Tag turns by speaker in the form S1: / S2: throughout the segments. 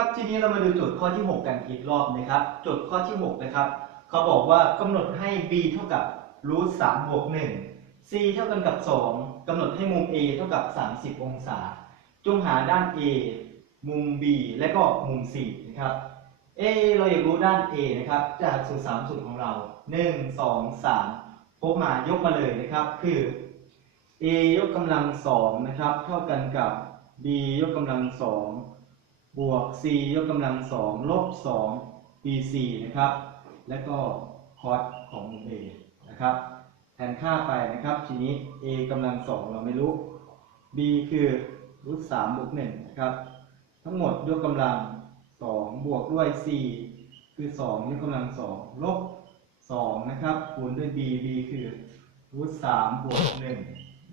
S1: ครับทีนี้เรามาดูโจทย์ข้อที่ 6 กันอีกรอบนะครับ โจทย์ข้อที่ 6 นะครับ เขาบอกว่ากำหนดให้ b เท่ากับรูท3บวก1 c เท่ากันกับ 2กำหนดให้มุม a เท่ากับ 30 องศา จงหาด้าน a มุม b และก็มุม c นะครับ a เราอยากรู้ด้าน a นะครับ จากสูตร3สูตรของเรา 1 2 3พบมายกมาเลยนะครับ คือ a ยกกำลัง2นะครับ เท่ากันกับ b ยกกำลัง2 บวก c ยกกำลังสองลบสอง bc นะครับ แล้วก็คอสของมุม a นะครับแทนค่าไปนะครับ ทีนี้ a กำลังสองเราไม่รู้ b คือรูทสามบวกหนึ่งนะครับ ทั้งหมดยกกำลังสองบวกด้วย c คือสองยกกำลังสองลบสองนะครับคูณด้วย b b คือรูทสามบวกหนึ่ง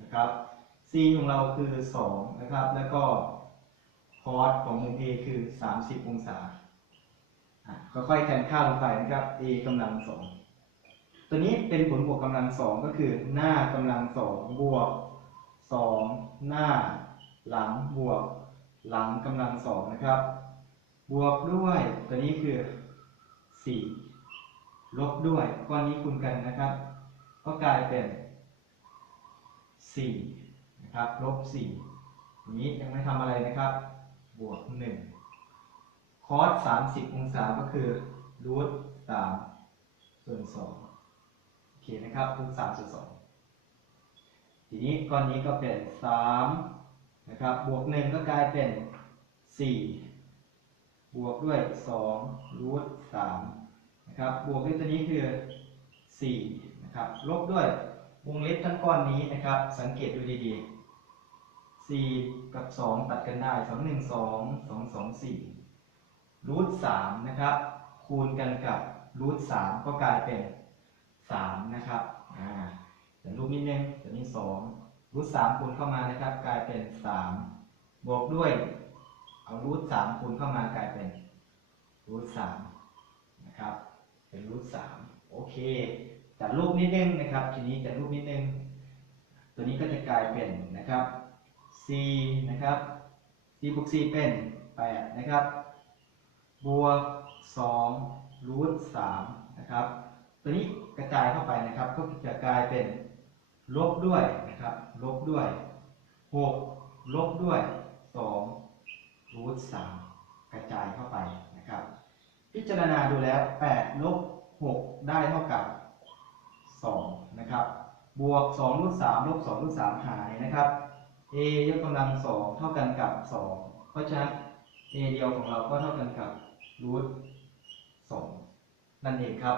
S1: นะครับ c ของเราคือสองนะครับแล้วก็ คอสของมุม A คือ 30 องศาค่อยๆแทนค่าลงไปนะครับ A กำลังสองตัวนี้เป็นผลบวกกำลังสองก็คือหน้ากำลังสองบวกสองหน้า หลังบวก หลังกำลังสองนะครับ บวกด้วยตัวนี้คือ 4 ลบด้วยก้อนนี้คูณกันนะครับ ก็กลายเป็น4นะครับลบ4นี้ยังไม่ทำอะไรนะครับ บวกหนึ่งคอสสามสิบองศาก็คือรูทสามส่วนสองโอเคนะครับรูทสามส่วนสองทีนี้ก้อนนี้ก็เป็นสามนะครับบวกหนึ่งก็กลายเป็นสี่บวกด้วยสองรูทสามนะครับบวกด้วยตัวนี้คือสี่นะครับลบด้วยวงเล็บทั้งก้อนนี้นะครับ สังเกตดูดีๆ สี่กับสองตัดกันได้สองหนึ่งสองสองสองสี่รูทสามนะครับ คูณกันกับรูทสามก็กลายเป็นสามนะครับอ่าแต่รูปนิดนึงตัวนี้สองรูทสามคูณเข้ามานะครับ กลายเป็นสามบวกด้วย เอารูทสามคูณเข้ามากลายเป็นรูทสามนะครับ เป็นรูทสามโอเคจัดรูปนิดนึงนะครับ ทีนี้จัดรูปนิดนึง ตัวนี้ก็จะกลายเป็นนะครับ c นะครับ c บวก c เป็น 8 นะครับ บวก2รูท3นะครับ ตัวนี้กระจายเข้าไปนะครับ ก็จะกลายเป็นลบด้วยนะครับ ลบด้วย 6 ลบด้วย2รูท3กระจายเข้าไปนะครับ พิจารณาดูแล้ว 8 ลบ 6 ได้เท่ากับ 2 นะครับ บวก2รูท3ลบ2รูท3หายนะครับ a ยกกำลังสองเท่ากันกับสองเพราะฉะนั้น a เดียวของเราก็เท่ากันกับรูทสองนั่นเองครับ